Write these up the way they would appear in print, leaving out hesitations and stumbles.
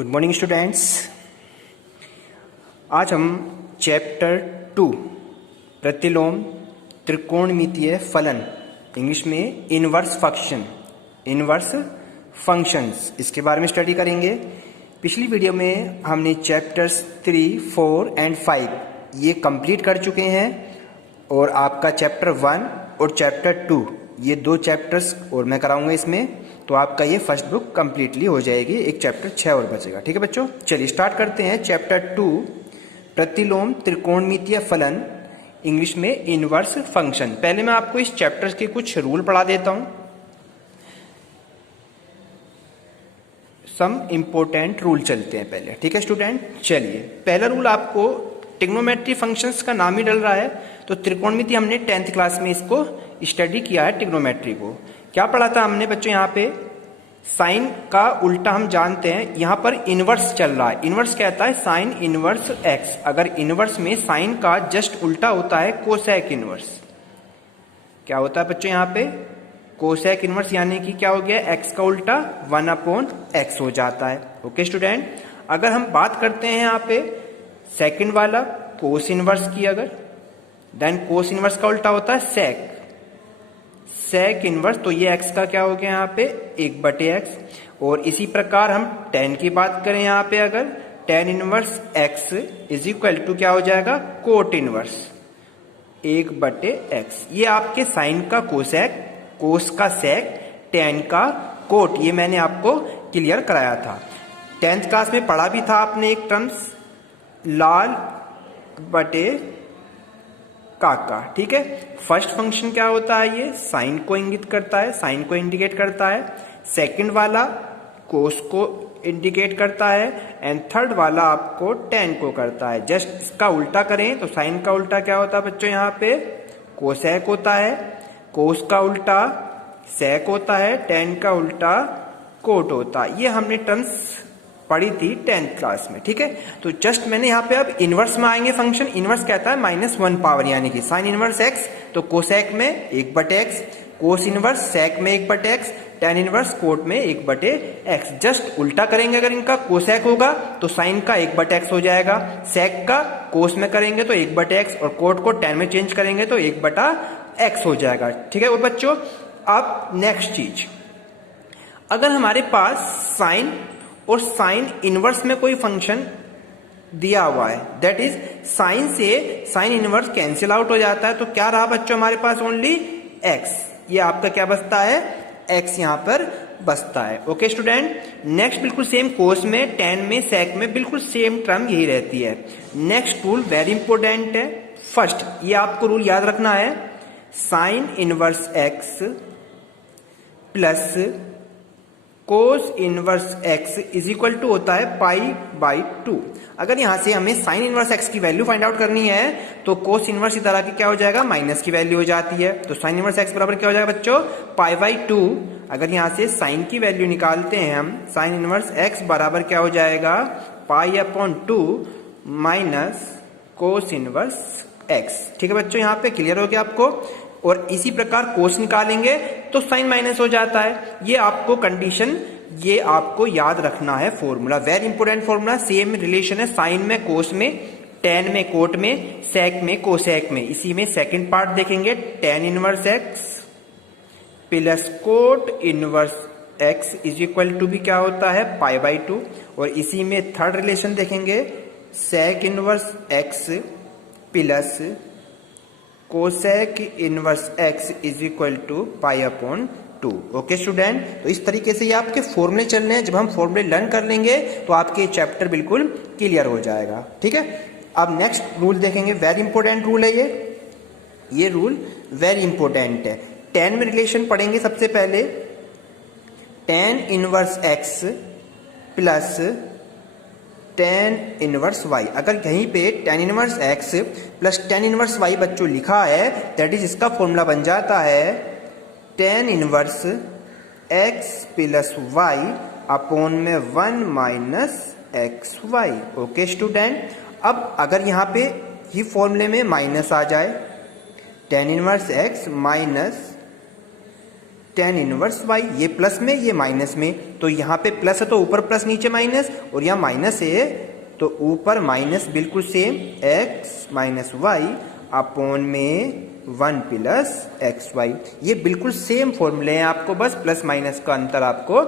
Good morning students. आज हम chapter 2 प्रतिलोम त्रिकोणमितीय फलन, इंग्लिश में इनवर्स फंक्शंस, इसके बारे में स्टडी करेंगे। पिछली वीडियो में हमने चैप्टर्स 3, 4 एंड 5 ये कंप्लीट कर चुके हैं और आपका चैप्टर 1 और चैप्टर 2 ये 2 चैप्टर्स और मैं कराऊंगा इसमें, तो आपका ये फर्स्ट बुक कंप्लीटली हो जाएगी। एक चैप्टर 6 और बचेगा। ठीक है बच्चों, चलिए स्टार्ट करते हैं। चैप्टर 2 प्रतिलोम त्रिकोणमितीय फलन, इंग्लिश में इनवर्स फंक्शन। पहले मैं आपको इस चैप्टर के कुछ रूल पढ़ा देता हूं। सम इंपॉर्टेंट रूल चलते हैं पहले। ठीक है स्टूडेंट, चलिए पहला रूल आपको ट्रिग्नोमेट्री फंक्शंस का नाम ही डल रहा है, तो त्रिकोणमिति हमने 10th क्लास में इसको स्टडी किया है। ट्रिग्नोमेट्री को क्या पढ़ा था हमने बच्चों? यहाँ पे साइन का उल्टा हम जानते हैं, यहाँ पर इनवर्स चल रहा है। इनवर्स कहता है साइन इनवर्स एक्स। अगर इनवर्स में साइन का जस्ट उल्टा होता है कोसेक इनवर्स। क्या होता है बच्चों यहाँ पे? कोसेक इनवर्स, यानी कि क्या हो गया? एक्स का उल्टा 1/x हो जाता है। ओके स्टूडेंट, अगर हम बात करते हैं यहाँ पे सेकंड वाला कोस इनवर्स की, अगर देन कोस इनवर्स का उल्टा होता है सेक इनवर्स, तो ये x का क्या हो गया यहाँ पे 1/x। और इसी प्रकार हम tan की बात करें यहाँ पे, अगर tan inverse x is equal to क्या हो जाएगा? Cot inverse 1/x। ये आपके साइन का कोसेक, कोस का सेक, tan का कोट, ये मैंने आपको क्लियर कराया था। 10th क्लास में पढ़ा भी था आपने एक टर्म्स, लाल बटे काका। ठीक है, फर्स्ट फंक्शन क्या होता है? ये साइन को इंगित करता है, साइन को इंडिकेट करता है। सेकंड वाला कोस को इंडिकेट करता है एंड थर्ड वाला आपको tan को करता है। जस्ट इसका उल्टा करें तो साइन का उल्टा क्या होता है बच्चों? यहाँ पे कोसेक होता है, कोस का उल्टा सेक होता है, tan का उल्टा कोट होता है। ये हमने टर्म्स पढ़ी थी 10th क्लास में। ठीक है, तो जस्ट मैंने यहाँ पे अब इनवर्स में आएंगे फंक्शन। इनवर्स कहता है -1 पावर, यानी कि साइन इनवर्स x तो कोसेक में 1/x, कोस इनवर्स सेक में 1/x, tan इनवर्स कोट में 1/x। जस्ट उल्टा करेंगे, अगर इनका कोसेक होगा तो साइन का 1/x हो जाएगा, सेक का कोस में करेंगे तो 1/x, और कोट को tan में चेंज करेंगे तो 1/x हो जाएगा। ठीक है, और बच्चों अब नेक्स्ट चीज, अगर हमारे पास साइन और साइन इनवर्स में कोई फंक्शन दिया हुआ है, दैट इज साइन से साइन इनवर्स कैंसिल आउट हो जाता है, तो क्या रहा बच्चों हमारे पास? Only x। ये आपका क्या बचता है? x यहां पर बचता है। ओके स्टूडेंट, नेक्स्ट बिल्कुल सेम कोस में, tan में, सेक में बिल्कुल सेम टर्म यही रहती है। नेक्स्ट रूल वेरी इंपॉर्टेंट है। फर्स्ट ये आपको रूल याद रखना है, sine inverse x plus cos inverse x is equal to होता है π/2। अगर यहां से हमें साइन इनवर्स x की वैल्यू फाइंड आउट करनी है तो कोस इनवर्स की तरह की क्या हो जाएगा? माइनस की वैल्यू हो जाती है, तो साइन इनवर्स x बराबर क्या हो जाएगा बच्चों? π/2। अगर यहां से साइन की वैल्यू निकालते हैं हम, साइन इनवर्स x बराबर क्या हो जाएगा? π/2 माइनस कोस इनवर्स x। ठीक है बच्चों, यहां पे क्लियर हो गया आपको। और इसी प्रकार कोस निकालेंगे तो साइन माइनस हो जाता है। ये आपको कंडीशन, ये आपको याद रखना है formula, very important formula. Same relation है साइन में कोस में, tan में कोट में, सेक में कोसेक में। इसी में सेकंड पार्ट देखेंगे, tan inverse x plus cot inverse x is equal to भी क्या होता है? π/2। और इसी में थर्ड रिलेशन देखेंगे, sec inverse x plus cosec inverse x is equal to π/2। Okay student, तो इस तरीके से ये आपके फॉर्मूले चल रहे हैं। जब हम फॉर्मूले लर्न कर लेंगे तो आपके चैप्टर बिल्कुल क्लियर हो जाएगा। ठीक है, अब नेक्स्ट रूल देखेंगे, वेरी इंपॉर्टेंट रूल है ये रूल वेरी इंपॉर्टेंट है। tan में रिलेशन पढ़ेंगे सबसे पहले, tan inverse x plus tan inverse y। अगर कहीं पे tan inverse x plus tan inverse y बच्चों लिखा है, दैट इज इसका फॉर्मूला बन जाता है tan inverse x plus y upon में 1 - xy। ओके स्टूडेंट, अब अगर यहाँ पे ही फॉर्मूले में माइनस आ जाए, tan inverse x minus tan inverse y, ये प्लस में ये माइनस में, तो यहाँ पे प्लस है तो ऊपर प्लस नीचे माइनस, और यहाँ माइनस है तो ऊपर माइनस, बिल्कुल same x minus y upon में 1 प्लस एक्स वाई। ये बिल्कुल सेम फॉर्मूले हैं, आपको बस प्लस माइनस का अंतर आपको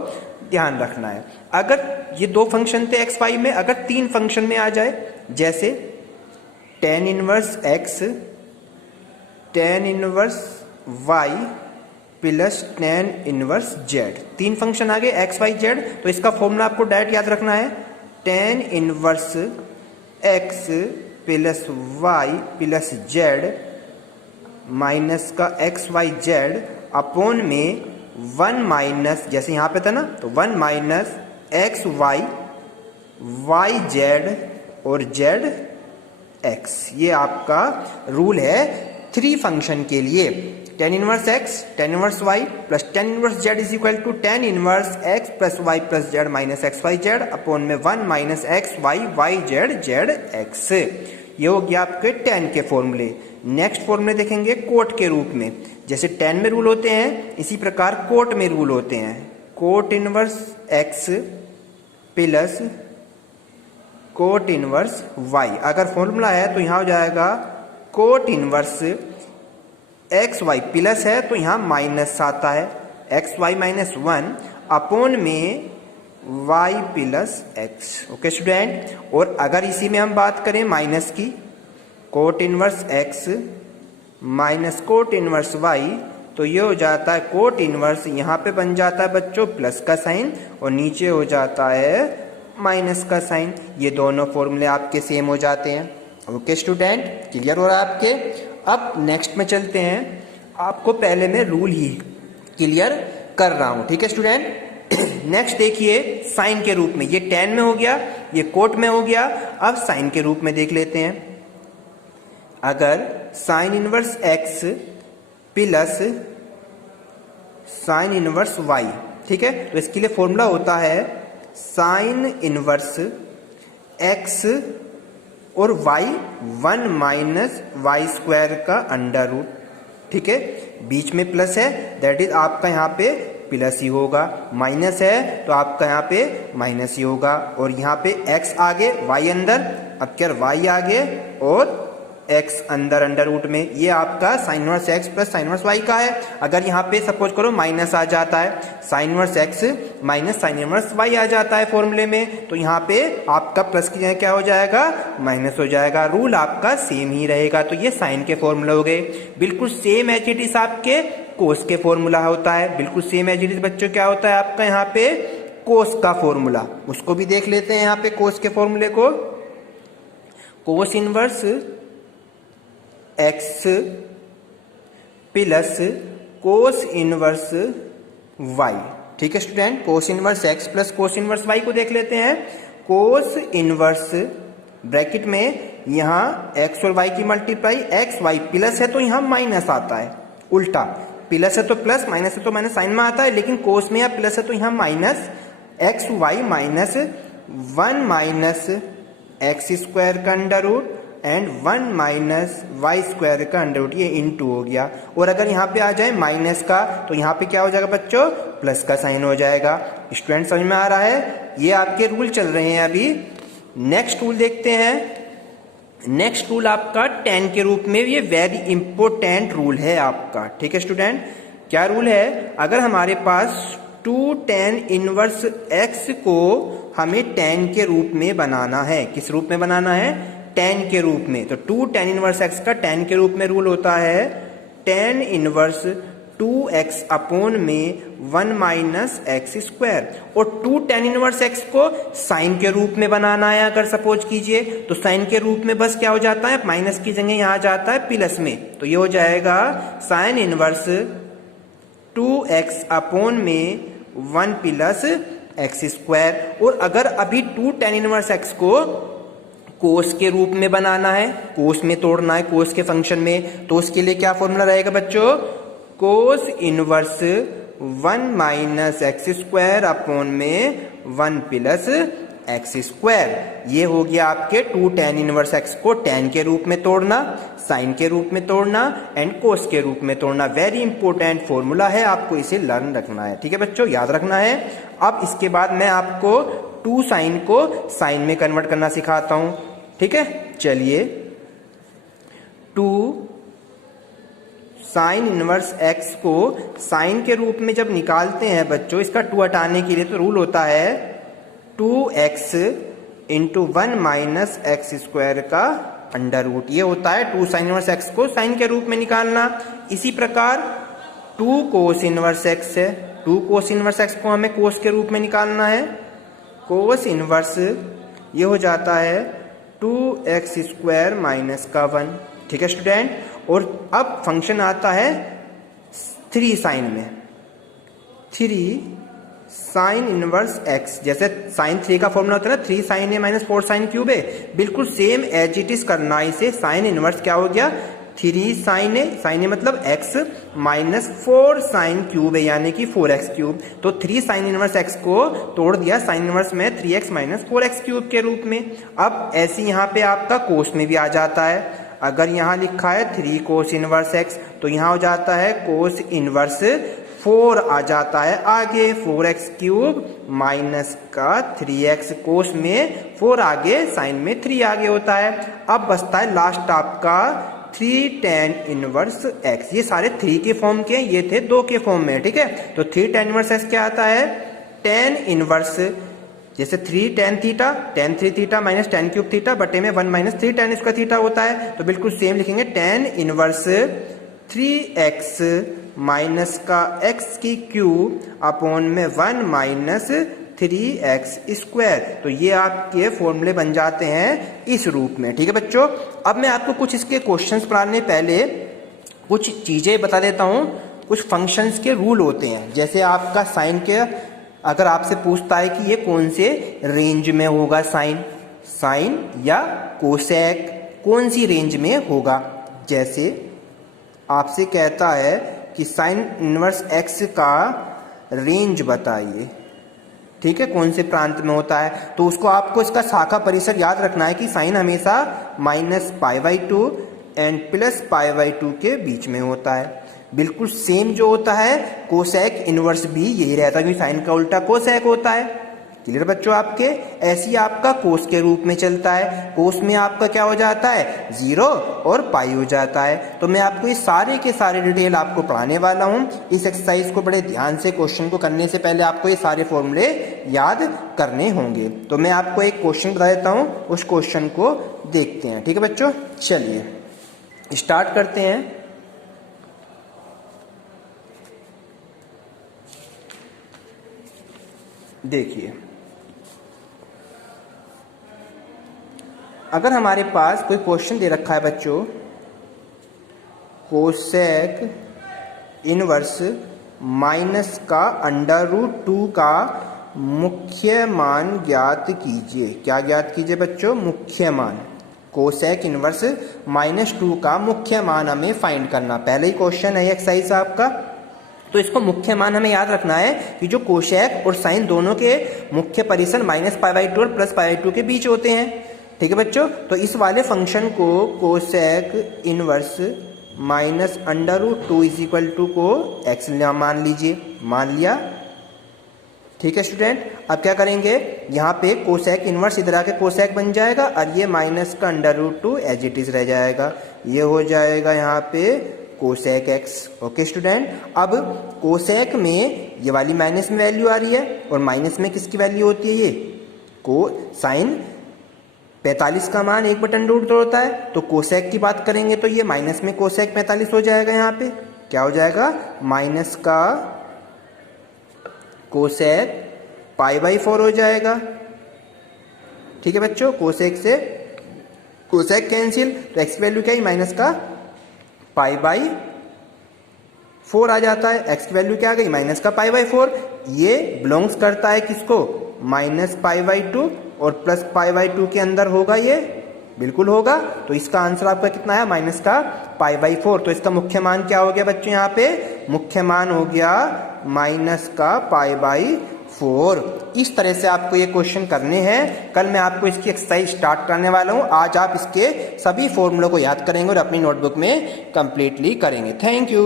ध्यान रखना है। अगर ये 2 फंक्शन थे एक्स वाई में, अगर 3 फंक्शन में आ जाए, जैसे tan inverse x, tan inverse y plus tan inverse z, 3 function आ गए एक्स वाई जेड, तो इसका फॉर्मूला आपको डायरेक्ट याद रखना है, tan inverse x plus y plus z minus का एक्स वाई जेड अपॉन में 1 माइनस, जैसे यहाँ पे था ना, तो 1 minus x y y z और जेड एक्स। ये आपका रूल है 3 फंक्शन के लिए, tan inverse x, tan inverse y plus tan inverse z is equal to tan inverse x plus y plus z minus x y z upon में 1 minus x y y z z x. ये हो गया आपके ten के फॉर्मूले। Next फॉर्मूले देखेंगे coat के रूप में, जैसे टेन में रूल होते हैं इसी प्रकार कोट में रूल होते हैं, cot inverse x plus cot inverse y. अगर फॉर्मूला है तो यहां हो जाएगा cot inverse x y plus है तो यहां माइनस आता है, एक्स वाई माइनस 1 अपॉन में y plus x. Okay student, और अगर इसी में हम बात करें माइनस की, cot inverse x minus cot inverse y, तो ये हो जाता है कोट इनवर्स, यहाँ पे बन जाता है बच्चों प्लस का साइन और नीचे हो जाता है माइनस का साइन। ये दोनों फॉर्मूले आपके सेम हो जाते हैं। ओके स्टूडेंट, क्लियर हो रहा है आपके। अब नेक्स्ट में चलते हैं, आपको पहले मैं रूल ही क्लियर कर रहा हूं, ठीक है स्टूडेंट। नेक्स्ट देखिए साइन के रूप में, ये टेन में हो गया, ये कोट में हो गया, अब साइन के रूप में देख लेते हैं। अगर sine inverse x plus sine inverse y, ठीक है, तो इसके लिए फॉर्मूला होता है साइन इनवर्स एक्स और वाई 1 माइनस वाई स्क्वायर का अंडर रूट, ठीक है, बीच में प्लस है दैट इज आपका यहाँ पे प्लस ही होगा, माइनस है तो आपका यहाँ पे माइनस ही होगा, और यहाँ पे x आगे y अंदर, अब क्या y आगे और x अंदर अंडर रूट में, ये आपका sign inverse x plus sine inverse y का है। अगर यहाँ पे सपोज करो माइनस आ जाता है, sine inverse x minus sine inverse y आ जाता है फॉर्मूले में, तो यहाँ पे आपका प्लस की जगह क्या हो जाएगा, माइनस हो जाएगा, रूल आपका सेम ही रहेगा। तो ये साइन के फॉर्मूला हो गए, बिल्कुल सेम एज इट इज आपके कोस के फॉर्मूला होता है, बिल्कुल सेम एज इट इज बच्चों क्या होता है आपका यहाँ पे कोस का फॉर्मूला, उसको भी देख लेते हैं यहाँ पे कोस के फॉर्मूले को। Cos inverse x plus cos inverse y, ठीक है student, cos inverse x plus cos inverse y को देख लेते हैं। कोस इनवर्स ब्रैकेट में यहाँ एक्स और वाई की मल्टीप्लाई, एक्स वाई प्लस है तो यहाँ माइनस आता है, उल्टा प्लस है तो प्लस, माइनस है तो माइनस साइन में आता है, लेकिन कोस में यहाँ प्लस है तो यहाँ minus x y minus 1 minus x square का under root and 1 minus y square का अंडर रूट, ये इनटू हो गया। और अगर यहाँ पे आ जाए माइनस का तो यहाँ पे क्या हो जाएगा बच्चों, प्लस का साइन हो जाएगा। स्टूडेंट समझ में आ रहा है, ये आपके रूल चल रहे हैं अभी। नेक्स्ट रूल देखते हैं। नेक्स्ट रूल आपका टेन के रूप में, ये वेरी इंपॉर्टेंट रूल है आपका, ठीक है स्टूडेंट। क्या रूल है, अगर हमारे पास 2 tan इनवर्स x को हमें tan के रूप में बनाना है, किस रूप में बनाना है, tan के रूप में, तो 2 tan इनवर्स x का tan के रूप में रूल होता है tan इनवर्स 2x अपॉन में 1 माइनस एक्स स्क्वायर, और 2 tan इनवर्स x को साइन के रूप में बनाना है अगर सपोज कीजिए, तो साइन के रूप में बस क्या हो जाता है, माइनस की जगह यहाँ जाता है प्लस में, तो ये हो जाएगा साइन इनवर्स 2x अपॉन में 1 प्लस एक्स स्क्वायर। और अगर अभी 2 tan इनवर्स x को कोस के रूप में बनाना है, कोस में तोड़ना है, कोस के फंक्शन में, तो उसके लिए क्या फॉर्मूला रहेगा बच्चों, cos inverse 1 minus x square upon में 1 प्लस एक्स स्क्वायर। ये हो गया आपके 2 tan इनवर्स एक्स को tan के रूप में तोड़ना, साइन के रूप में तोड़ना एंड कोस के रूप में तोड़ना। वेरी इंपॉर्टेंट फॉर्मूला है, आपको इसे लर्न रखना है। ठीक है बच्चों, याद रखना है। अब इसके बाद मैं आपको 2 साइन को साइन में कन्वर्ट करना सिखाता हूं। ठीक है, चलिए 2 साइन इनवर्स एक्स को साइन के रूप में जब निकालते हैं बच्चों, इसका 2 हटाने के लिए तो रूल होता है 2x into 1 minus x square का अंडर रूट। ये होता है 2 साइन इनवर्स एक्स को साइन के रूप में निकालना। इसी प्रकार 2 कोस इनवर्स एक्स है, 2 कोस इनवर्स एक्स को हमें कोस के रूप में निकालना है। कोस इनवर्स ये हो जाता है 2x स्क्वायर माइनस का 1। ठीक है स्टूडेंट, और अब फंक्शन आता है 3 साइन में, 3 साइन इनवर्स एक्स। जैसे साइन 3 का फॉर्मूला होता है ना 3 साइन ए माइनस 4 साइन क्यूब ए, बिल्कुल सेम एज इट इज करना है इसे। साइन इनवर्स क्या हो गया 3 साइन ए मतलब x माइनस 4 साइन क्यूब है यानी कि 4x क्यूब। तो 3 साइन इनवर्स x को तोड़ दिया साइन इनवर्स में 3x माइनस 4x क्यूब के रूप में। अब ऐसे यहाँ पे आपका कोस में भी आ जाता है। अगर यहाँ लिखा है 3 कोस इनवर्स x तो यहाँ हो जाता है कोस इनवर्स 4 आ जाता है आगे, 4x क्यूब माइनस का 3x, कोस में 4 आगे साइन में 3 आगे होता है। अब बचता है लास्ट आपका 3 tan इनवर्स x। ये सारे 3 के फॉर्म के, ये थे 2 के फॉर्म में। ठीक है, तो 3 tan इनवर्स x क्या आता है tan इनवर्स, जैसे 3 tan theta, tan 3 theta minus tan cube theta बटे में 1 माइनस 3 tan स्क्वायर थीटा होता है। तो बिल्कुल सेम लिखेंगे tan इनवर्स 3x माइनस का x की क्यूब अपॉन में 1 माइनस 3x स्क्वायर। तो ये आपके फॉर्मूले बन जाते हैं इस रूप में। ठीक है बच्चों, अब मैं आपको कुछ इसके क्वेश्चंस पढ़ाने पहले कुछ चीजें बता देता हूं। कुछ फंक्शंस के रूल होते हैं, जैसे आपका साइन के अगर आपसे पूछता है कि ये कौन से रेंज में होगा, साइन या कोसेक कौन सी रेंज में होगा। जैसे आपसे कहता है कि साइन इनवर्स एक्स का रेंज बताइए। ठीक है, कौन से प्रांत में होता है, तो उसको आपको इसका शाखा परिसर याद रखना है कि साइन हमेशा -π/2 एंड +π/2 के बीच में होता है। बिल्कुल सेम जो होता है कोसेक इनवर्स भी यही रहता है, क्योंकि साइन का उल्टा कोसेक होता है। क्लियर बच्चों आपके, ऐसे ही आपका कोस के रूप में चलता है। कोस में आपका क्या हो जाता है 0 और पाई हो जाता है। तो मैं आपको ये सारे के सारे डिटेल आपको पढ़ाने वाला हूं। इस एक्सरसाइज को बड़े ध्यान से, क्वेश्चन को करने से पहले आपको ये सारे फॉर्मूले याद करने होंगे। तो मैं आपको एक क्वेश्चन बता देता हूं, उस क्वेश्चन को देखते हैं। ठीक है बच्चों, चलिए स्टार्ट करते हैं। देखिए, अगर हमारे पास कोई क्वेश्चन दे रखा है बच्चों, कोसेक इनवर्स माइनस का √2 का मुख्य मान ज्ञात कीजिए। क्या ज्ञात कीजिए बच्चों, मुख्य मान। कोसेक इनवर्स -2 का मुख्य मान हमें फाइंड करना। पहले ही क्वेश्चन है एक्सरसाइज आपका, तो इसको मुख्य मान हमें याद रखना है कि जो कोसेक और साइन दोनों के मुख्य परिसर -π/2 और +π/2 के बीच होते हैं। ठीक है बच्चों, तो इस वाले फंक्शन को कोसेक इनवर्स -√2 = को x मान लीजिए, मान लिया। ठीक है स्टूडेंट, अब क्या करेंगे, यहाँ पे कोसेक इनवर्स इधर आके कोसेक बन जाएगा और ये माइनस का √2 एज इट इज रह जाएगा। ये हो जाएगा यहाँ पे कोसेक एक्स। ओके स्टूडेंट, अब कोसेक में ये वाली माइनस में वैल्यू आ रही है और माइनस में किसकी वैल्यू होती है, ये को साइन 45 का मान 1/√2 होता है। तो कोसेक की बात करेंगे तो ये माइनस में कोसेक 45 हो जाएगा। यहाँ पे क्या हो जाएगा, माइनस का कोसेक π/4 हो जाएगा। ठीक है बच्चों, कोसेक से कोसेक कैंसिल, तो एक्स की वैल्यू क्या है, माइनस का π/4 आ जाता है। एक्स की वैल्यू क्या आ गई, माइनस का π/4। ये बिलोंग्स करता है किसको, -π/2 और +π/2 के अंदर होगा, ये बिल्कुल होगा। तो इसका आंसर आपका कितना है, माइनस का π/4। तो इसका मुख्य मान क्या हो गया बच्चों, यहाँ पे मुख्य मान हो गया माइनस का π/4। 4। इस तरह से आपको ये क्वेश्चन करने हैं। कल मैं आपको इसकी एक्सरसाइज स्टार्ट करने वाला हूँ। आज आप इसके सभी फॉर्मूलों को याद करेंगे और अपनी नोटबुक में कंप्लीटली करेंगे। Thank you.